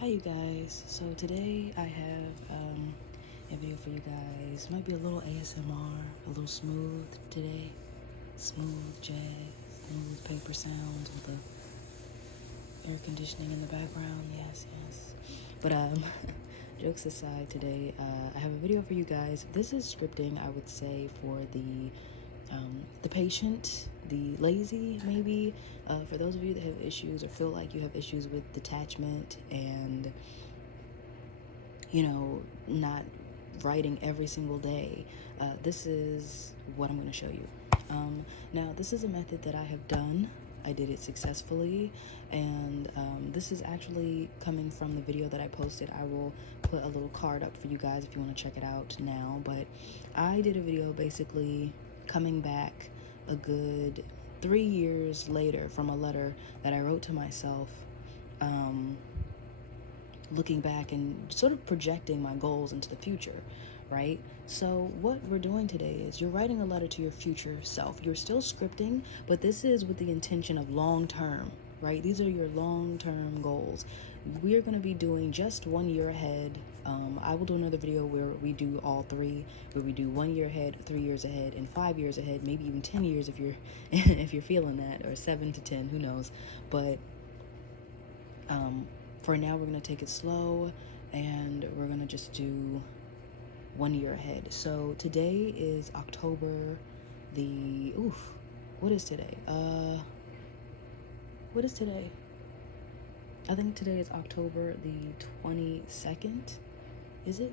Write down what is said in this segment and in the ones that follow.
Hi you guys, so today I have a video for you guys. Might be a little ASMR, a little smooth today. Smooth jazz, smooth paper sounds with the air conditioning in the background. Yes. But jokes aside, today I have a video for you guys. This is scripting, I would say, for the patient, the lazy, maybe. For those of you that have issues or feel like you have issues with detachment and, not writing every single day, this is what I'm going to show you. Now, this is a method that I have done. I did it successfully, and this is actually coming from the video that I posted. I will put a little card up for you guys if you want to check it out now, but I did a video basically coming back a good 3 years later from a letter that I wrote to myself, looking back and sort of projecting my goals into the future, right? So what we're doing today is you're writing a letter to your future self. You're still scripting, but this is with the intention of long term, right? These are your long-term goals. We are going to be doing just 1 year ahead. I will do another video where we do all three, where we do 1 year ahead, 3 years ahead, and 5 years ahead, maybe even 10 years if you're if you're feeling that, or 7 to 10, who knows. But for now, we're going to take it slow, and we're going to just do 1 year ahead. So today is October what is today? What is today? I think today is October the 22nd. Is it?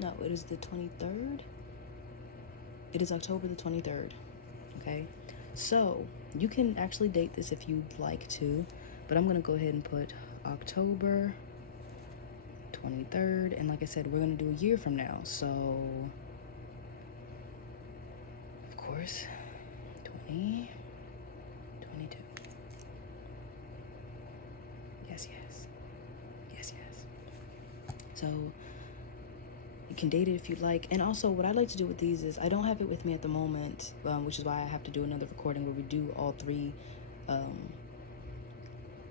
No, it is the 23rd. It is October the 23rd. Okay? So, you can actually date this if you'd like to, but I'm going to go ahead and put October 23rd, and like I said, we're going to do a year from now. So, of course, 2022. Yes. So you can date it if you like. And also, what I like to do with these is I don't have it with me at the moment, which is why I have to do another recording where we do all three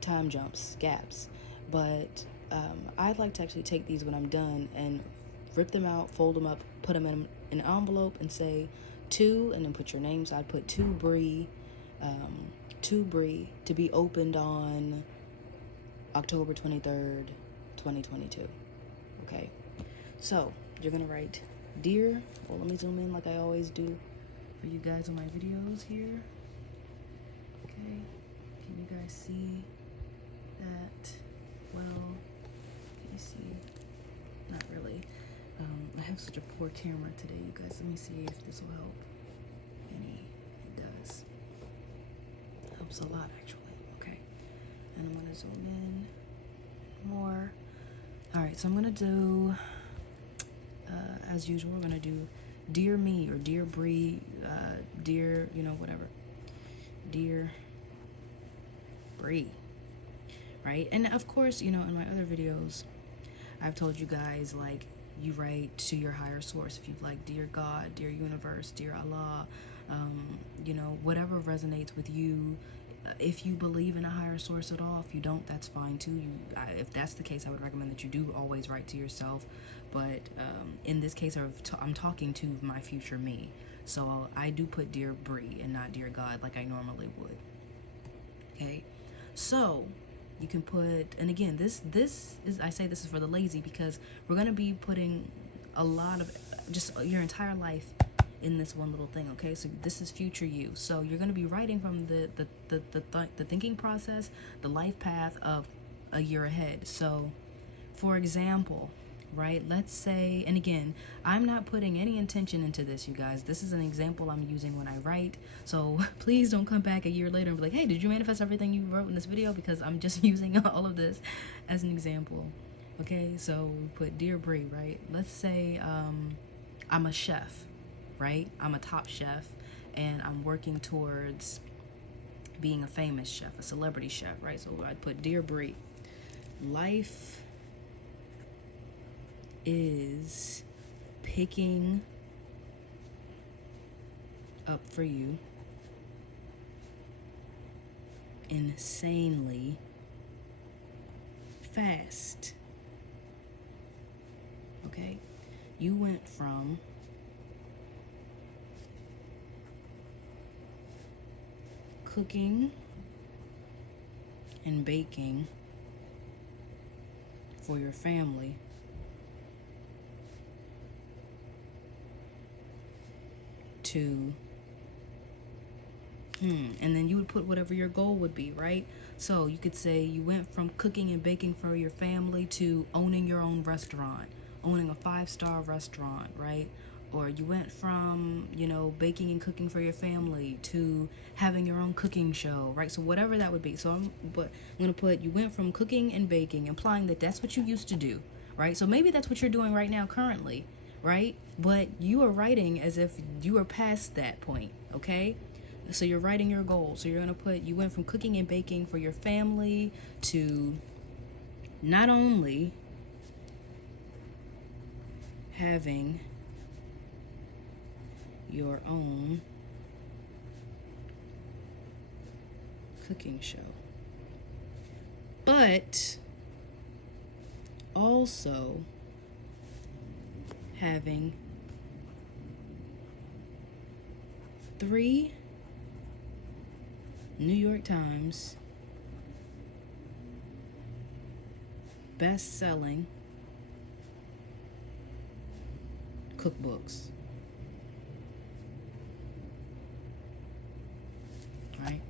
time jumps, gaps. But I'd like to actually take these when I'm done and rip them out, fold them up, put them in an envelope, and say to, and then put your name. So I'd put to Bree to be opened on October 23rd, 2022. Okay, so you're gonna write, dear, well, let me zoom in like I always do for you guys on my videos here. Okay, can you guys see that? Well, can you see? Not really. I have such a poor camera today, you guys. Let me see if this will help any. It does. Helps a lot, actually. Okay, and I'm gonna zoom in more. All right, so I'm gonna do, as usual, we're gonna do dear me, or dear Bree, dear, whatever, dear Bree, right? And of course, in my other videos, I've told you guys, like, you write to your higher source. If you like, dear God, dear universe, dear Allah, whatever resonates with you. If you believe in a higher source at all, if you don't, that's fine too. If that's the case, I would recommend that you do always write to yourself. But in this case, I'm talking to my future me. So I do put dear Bree and not dear God like I normally would. Okay, so you can put, and again, this is, I say this is for the lazy because we're going to be putting a lot of just your entire life in this one little thing. Okay, so this is future you, so you're going to be writing from the thinking process, the life path of a year ahead. So for example, right, let's say, and again, I'm not putting any intention into this, you guys. This is an example I'm using when I write, so please don't come back a year later and be like, hey, did you manifest everything you wrote in this video? Because I'm just using all of this as an example. Okay, so we put dear Bree, right? Let's say I'm a chef, right? I'm a top chef, and I'm working towards being a famous chef, a celebrity chef, right? So I'd put dear Bree, life is picking up for you insanely fast. Okay? You went from cooking and baking for your family to and then you would put whatever your goal would be, right? So you could say you went from cooking and baking for your family to owning your own restaurant, owning a 5-star restaurant, right? Or you went from, baking and cooking for your family to having your own cooking show, right? So whatever that would be. So I'm going to put you went from cooking and baking, implying that that's what you used to do, right? So maybe that's what you're doing right now currently, right? But you are writing as if you are past that point, okay? So you're writing your goals. So you're going to put you went from cooking and baking for your family to not only having your own cooking show, but also having 3 New York Times best-selling cookbooks. Right?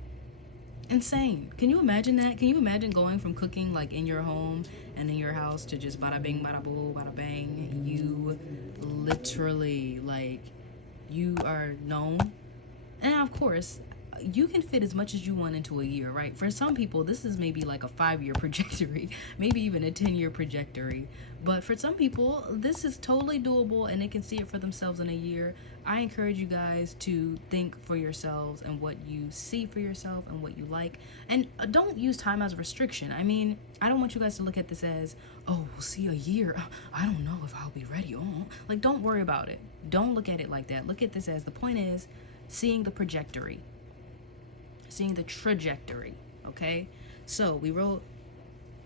Insane. Can you imagine that? Can you imagine going from cooking like in your home and in your house to just bada bing, bada boo, bada bang? You literally, like, you are known. And of course, you can fit as much as you want into a year, right? For some people, this is maybe like a 5-year trajectory, maybe even a 10-year trajectory. But for some people, this is totally doable and they can see it for themselves in a year. I encourage you guys to think for yourselves and what you see for yourself and what you like. And don't use time as a restriction. I mean, I don't want you guys to look at this as, oh, we'll see a year. I don't know if I'll be ready. Oh, like, don't worry about it. Don't look at it like that. Look at this as the point is seeing the trajectory. Seeing the trajectory, okay? So we wrote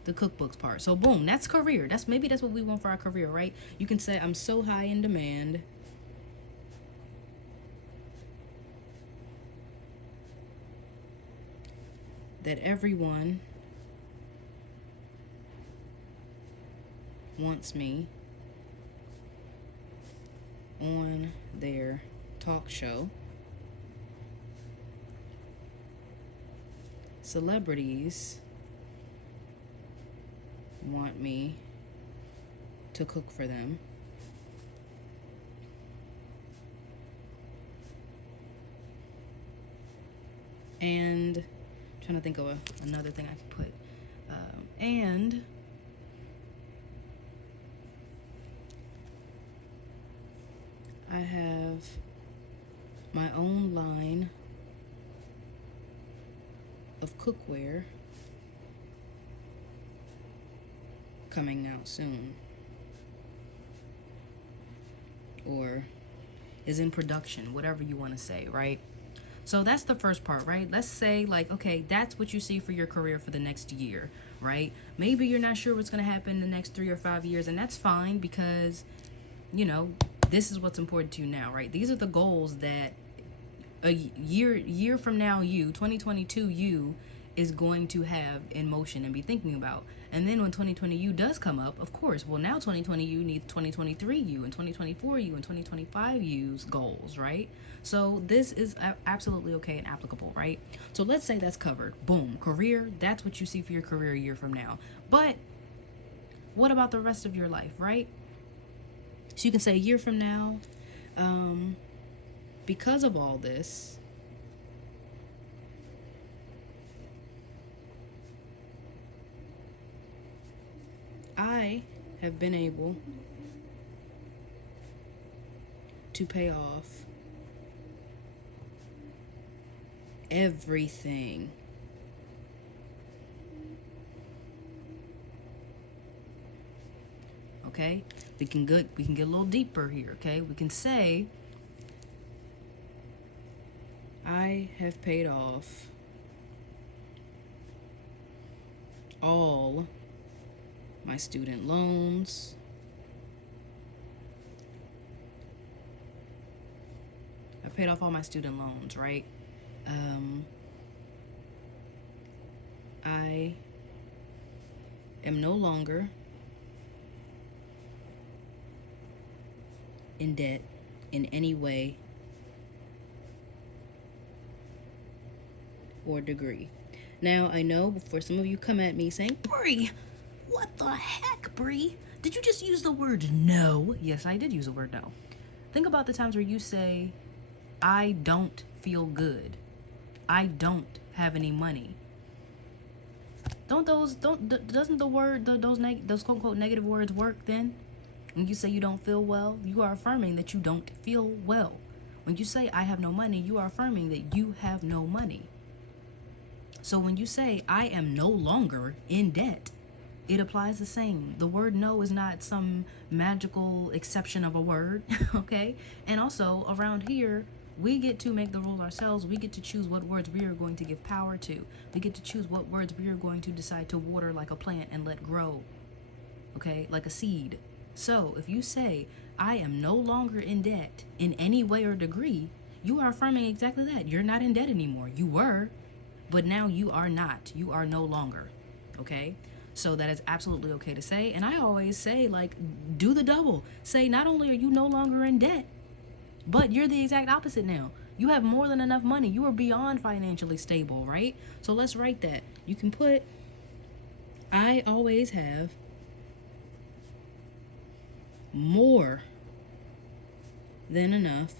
the cookbooks part. So boom, that's career. That's what we want for our career, right? You can say I'm so high in demand that everyone wants me on their talk show. Celebrities want me to cook for them. And I'm trying to think of another thing I could put. And I have my own line of cookware coming out soon, or is in production, whatever you want to say, right? So that's the first part, right? Let's say, like, okay, that's what you see for your career for the next year, right? Maybe you're not sure what's going to happen in the next 3 or 5 years, and that's fine because, this is what's important to you now, right? These are the goals that a year from now, 2022 you is going to have in motion and be thinking about. And then when 2020 you does come up, of course, well, now 2020 you needs 2023 you and 2024 you and 2025 you's goals, right? So this is absolutely okay and applicable, right? So let's say that's covered. Boom, career, that's what you see for your career a year from now. But what about the rest of your life, right? So you can say a year from now, because of all this, I have been able to pay off everything. Okay? We can get a little deeper here, okay? We can say I have paid off all my student loans. I paid off all my student loans, right? I am no longer in debt in any way or degree. Now, I know before some of you come at me saying, Bree, what the heck, Bree? Did you just use the word no? Yes, I did use the word no. Think about the times where you say, I don't feel good. I don't have any money. Doesn't the word, those quote unquote negative words work then? When you say you don't feel well, you are affirming that you don't feel well. When you say I have no money, you are affirming that you have no money. So when you say I am no longer in debt, it applies the same. The word no is not some magical exception of a word, okay? And also around here, we get to make the rules ourselves. We get to choose what words we are going to give power to. We get to choose what words we are going to decide to water like a plant and let grow, okay? Like a seed. So if you say, I am no longer in debt in any way or degree, you are affirming exactly that. You're not in debt anymore. You were, but now you are not. You are no longer, okay? So that is absolutely okay to say. And I always say, like, do the double. Say, not only are you no longer in debt, but you're the exact opposite now. You have more than enough money. You are beyond financially stable, right? So let's write that. You can put, I always have more than enough.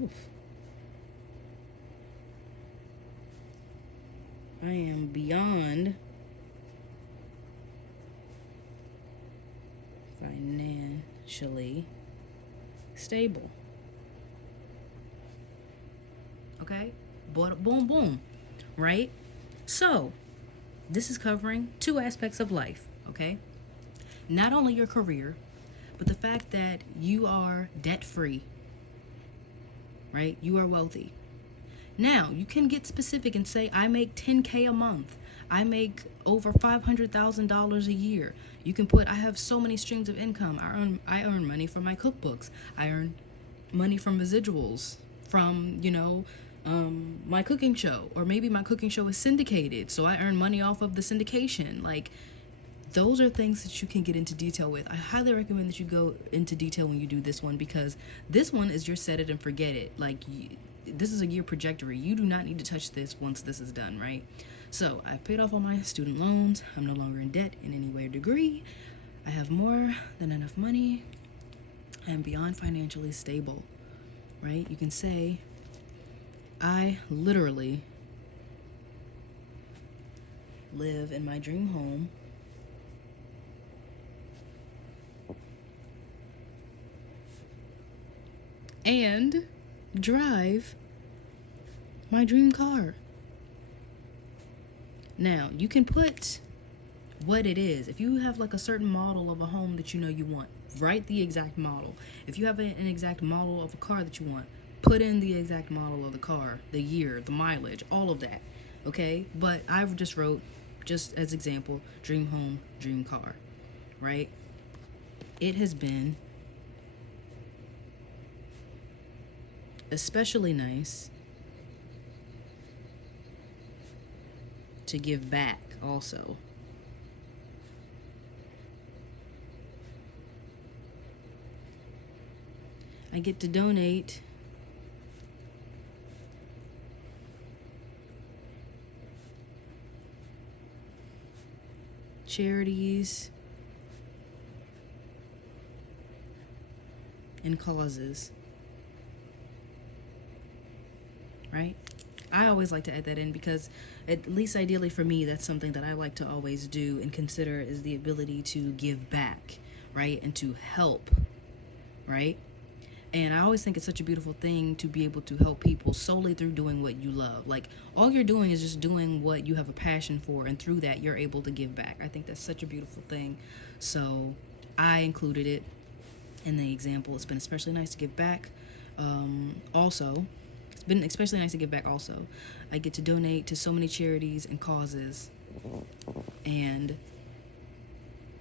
Oof. I am beyond financially stable. Okay? Boom, boom. Right? So, this is covering two aspects of life, okay? Not only your career, but the fact that you are debt-free, right? You are wealthy. Now, you can get specific and say, I make $10K a month. I make over $500,000 a year. You can put, I have so many streams of income. I earn money from my cookbooks. I earn money from residuals, from, my cooking show. Or maybe my cooking show is syndicated, so I earn money off of the syndication. Like, those are things that you can get into detail with. I highly recommend that you go into detail when you do this one, because this one is your set it and forget it. Like, this is a year trajectory. You do not need to touch this once this is done, right? So I paid off all my student loans. I'm no longer in debt in any way or degree. I have more than enough money. I am beyond financially stable, right? You can say, I literally live in my dream home and drive my dream car. Now, you can put what it is. If you have like a certain model of a home that you know you want, write the exact model. If you have an exact model of a car that you want, put in the exact model of the car, the year, the mileage, all of that, okay? But I've just wrote, just as example, dream home, dream car, right? It has been especially nice to give back also. I get to donate charities and causes, right? I always like to add that in because, at least ideally for me, that's something that I like to always do and consider is the ability to give back, right? And to help, right? And I always think it's such a beautiful thing to be able to help people solely through doing what you love. Like, all you're doing is just doing what you have a passion for, and through that, you're able to give back. I think that's such a beautiful thing. So I included it in the example. It's been especially nice to give back. It's been especially nice to give back also. I get to donate to so many charities and causes and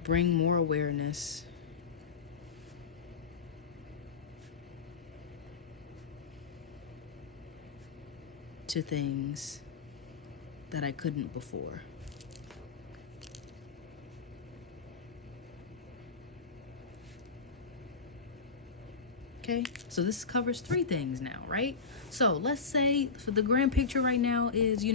bring more awareness to things that I couldn't before. Okay, so this covers 3 things now, right? So let's say for the grand picture right now is,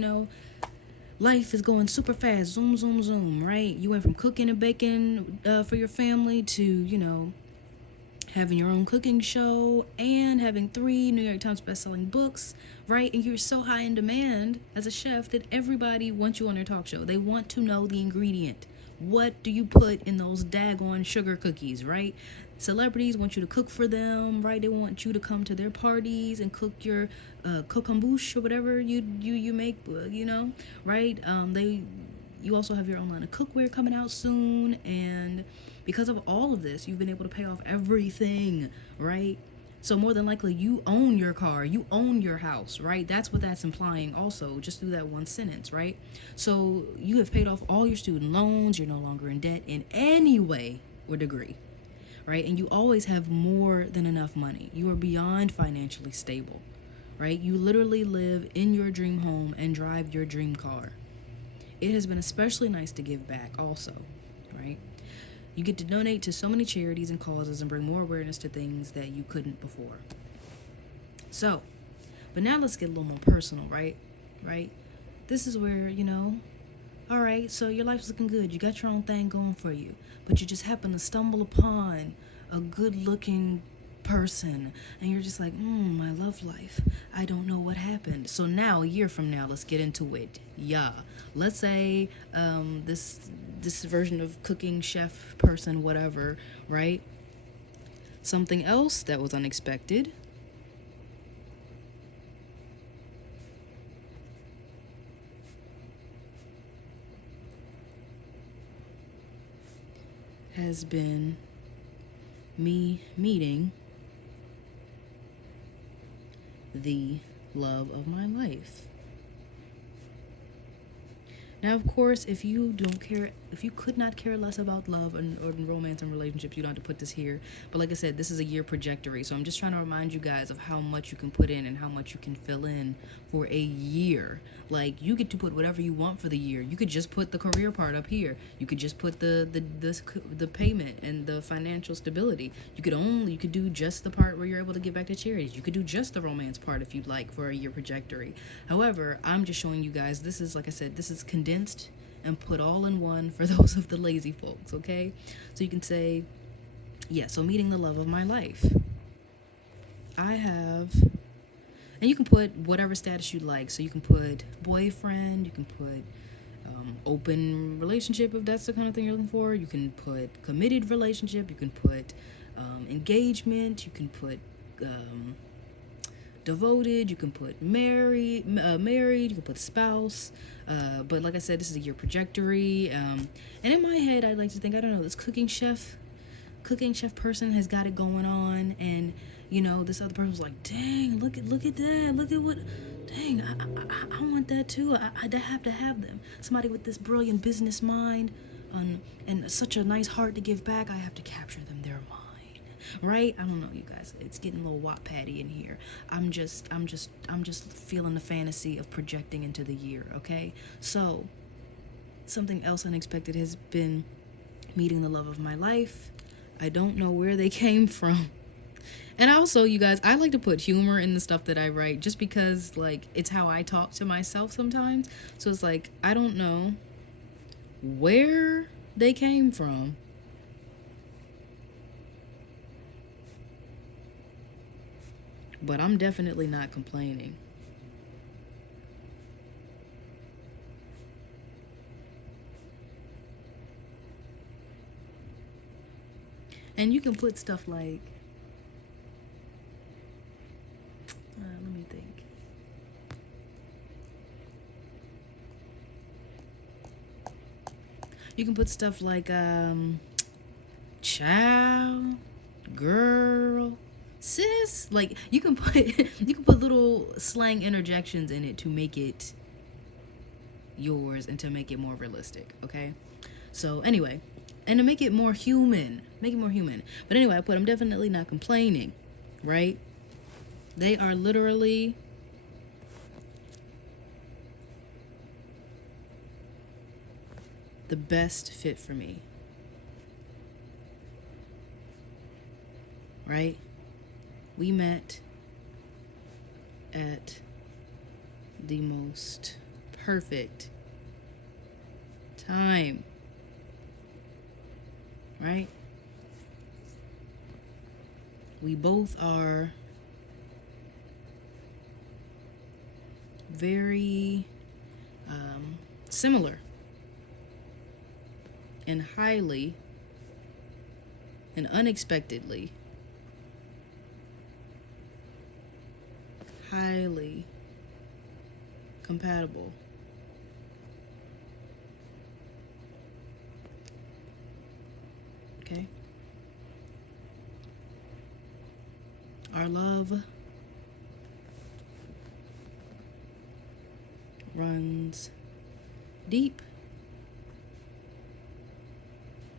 life is going super fast, zoom, zoom, zoom, right? You went from cooking and baking for your family to, having your own cooking show and having 3 New York Times bestselling books, right? And you're so high in demand as a chef that everybody wants you on their talk show. They want to know the ingredient. What do you put in those daggone sugar cookies, right? Celebrities want you to cook for them, right? They want you to come to their parties and cook your kokombush or whatever you make, right? You also have your own line of cookware coming out soon, and because of all of this, you've been able to pay off everything, right? So more than likely, you own your car, you own your house, right? That's what that's implying also, just through that one sentence, right? So you have paid off all your student loans, you're no longer in debt in any way or degree, right? And you always have more than enough money. You are beyond financially stable, right? You literally live in your dream home and drive your dream car. It has been especially nice to give back also, right? You get to donate to so many charities and causes and bring more awareness to things that you couldn't before. So, but now let's get a little more personal, right? Right? This is where, all right, so your life's looking good. You got your own thing going for you. But you just happen to stumble upon a good-looking person and you're just like, my love life, I don't know what happened. So now, a year from now, let's get into it. Yeah, let's say this version of cooking chef person, whatever, right? Something else that was unexpected has been me meeting the love of my life. Now, of course, if you could not care less about love or romance and relationships, you don't have to put this here. But like I said, this is a year trajectory. So I'm just trying to remind you guys of how much you can put in and how much you can fill in for a year. Like, you get to put whatever you want for the year. You could just put the career part up here. You could just put the payment and the financial stability. You could do just the part where you're able to give back to charities. You could do just the romance part if you'd like for a year trajectory. However, I'm just showing you guys, this is, like I said, this is condensed and put all in one for those of the lazy folks, okay? So you can say, yeah, so meeting the love of my life. And you can put whatever status you like. So you can put boyfriend, you can put open relationship if that's the kind of thing you're looking for. You can put committed relationship, you can put engagement, you can put devoted, you can put married, you can put spouse, but like I said, this is a year trajectory, and in my head, I like to think, I don't know, this cooking chef person has got it going on, and this other person's like, dang, look at that, look at what, dang, I want that too, I have to have them, somebody with this brilliant business mind, and such a nice heart to give back, I have to capture them, they're mine. Right? I don't know, you guys. It's getting a little Wattpad-y in here. I'm just feeling the fantasy of projecting into the year, okay? So, something else unexpected has been meeting the love of my life. I don't know where they came from. And also, you guys, I like to put humor in the stuff that I write just because, like, it's how I talk to myself sometimes. So it's like, I don't know where they came from. But I'm definitely not complaining. And you can put stuff like, let me think. You can put stuff like, child, girl, sis, like you can put little slang interjections in it to make it yours and to make it more realistic, okay? So anyway, and to make it more human. But anyway, I put, I'm definitely not complaining, right? They are literally the best fit for me, right? We met at the most perfect time, right? We both are very similar and highly and unexpectedly highly compatible. Okay? Our love runs deep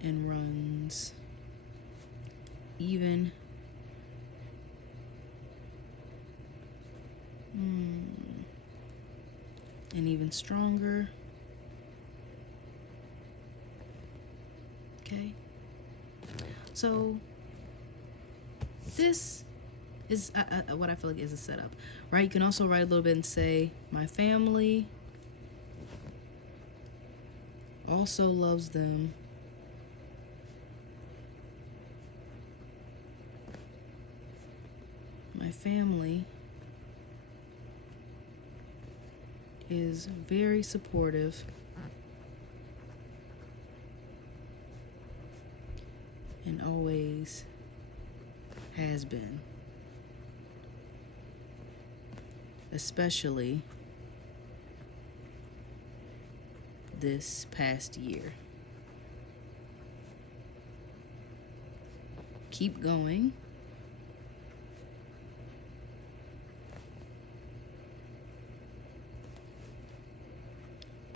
and runs even and even stronger. Okay? So this is what I feel like is a setup, right? You can also write a little bit and say, my family also loves them my family is very supportive and always has been, especially this past year. Keep going.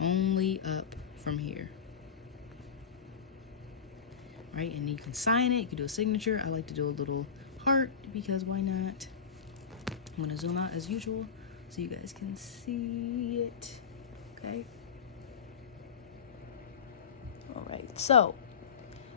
Only up from here. Right? And you can sign it, you can do a signature. I like to do a little heart because why not? I'm gonna zoom out as usual so you guys can see it. Okay. All right, so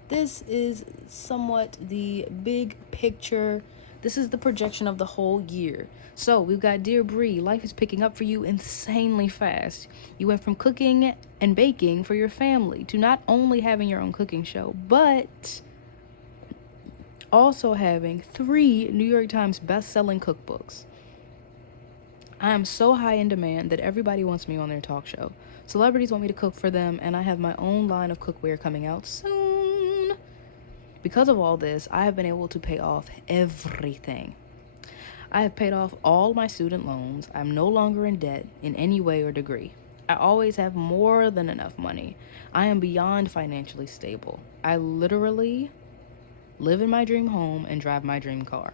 this is somewhat the big picture. This is the projection of the whole year. So we've got, Dear Bree, life is picking up for you insanely fast. You went from cooking and baking for your family to not only having your own cooking show, but also having 3 New York Times best-selling cookbooks. I am so high in demand that everybody wants me on their talk show. Celebrities want me to cook for them, and I have my own line of cookware coming out soon. Because of all this, I have been able to pay off everything. I have paid off all my student loans. I'm no longer in debt in any way or degree. I always have more than enough money. I am beyond financially stable. I literally live in my dream home and drive my dream car.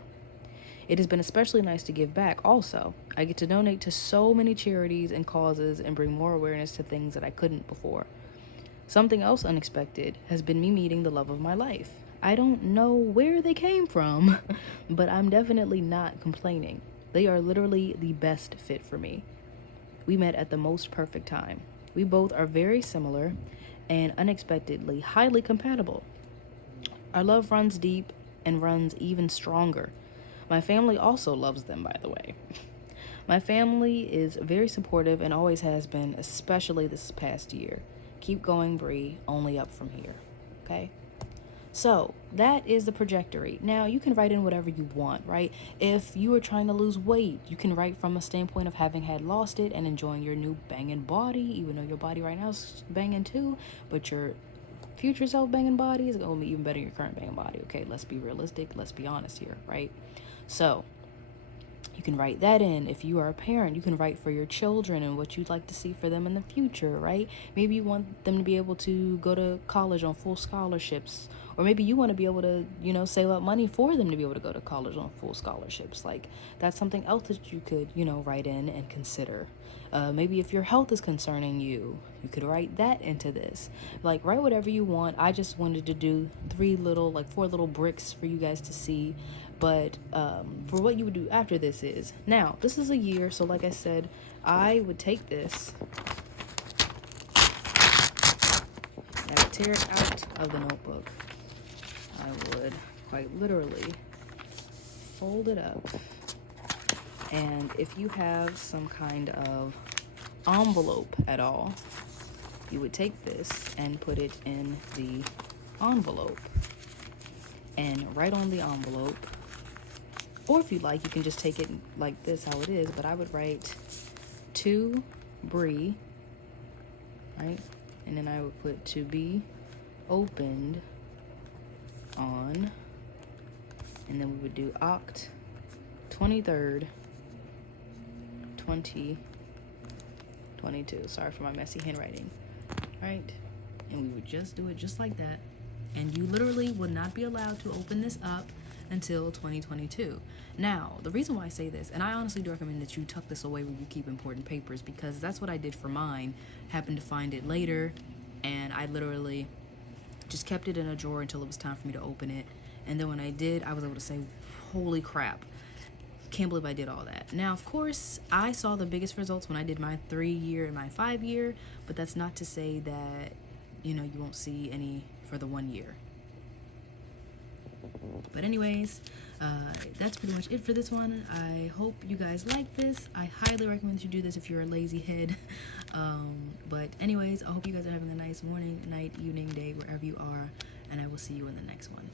It has been especially nice to give back also. I get to donate to so many charities and causes and bring more awareness to things that I couldn't before. Something else unexpected has been me meeting the love of my life. I don't know where they came from, but I'm definitely not complaining. They are literally the best fit for me. We met at the most perfect time. We both are very similar and unexpectedly highly compatible. Our love runs deep and runs even stronger. My family also loves them, by the way. My family is very supportive and always has been, especially this past year. Keep going, Bree, only up from here, okay? So that is the trajectory. Now you can write in whatever you want, right? If you are trying to lose weight, you can write from a standpoint of having had lost it and enjoying your new banging body, even though your body right now is banging too, but your future self banging body is going to be even better than your current banging body, okay? Let's be realistic. Let's be honest here, right? So you can write that in. If you are a parent, you can write for your children and what you'd like to see for them in the future, right? Maybe you want them to be able to go to college on full scholarships, Or maybe you want to be able to, you know, save up money for them to be able to go to college on full scholarships. Like, that's something else that you could, you know, write in and consider. Maybe if your health is concerning you, you could write that into this. Like, write whatever you want. I just wanted to do 4 little bricks for you guys to see. But for what you would do after this is, now, this is a year. So like I said, I would take this, and I would tear it out of the notebook. I would quite literally fold it up. And if you have some kind of envelope at all, you would take this and put it in the envelope and write on the envelope. Or if you like, you can just take it like this, how it is. But I would write to Bree, right? And then I would put to be opened on, and then we would do Oct 23rd, 2022. Sorry for my messy handwriting. Right? And we would just do it just like that. And you literally would not be allowed to open this up until 2022. Now, the reason why I say this, and I honestly do recommend that you tuck this away where you keep important papers, because that's what I did for mine. Happened to find it later, and I literally just kept it in a drawer until it was time for me to open it. And then when I did, I was able to say, holy crap, can't believe I did all that. Now, of course, I saw the biggest results when I did my 3-year and my 5-year, but that's not to say that, you know, you won't see any for the 1 year. But anyways, that's pretty much it for this one. I hope you guys like this. I highly recommend that you do this if you're a lazy head. But anyways, I hope you guys are having a nice morning, night, evening, day, wherever you are, and I will see you in the next one.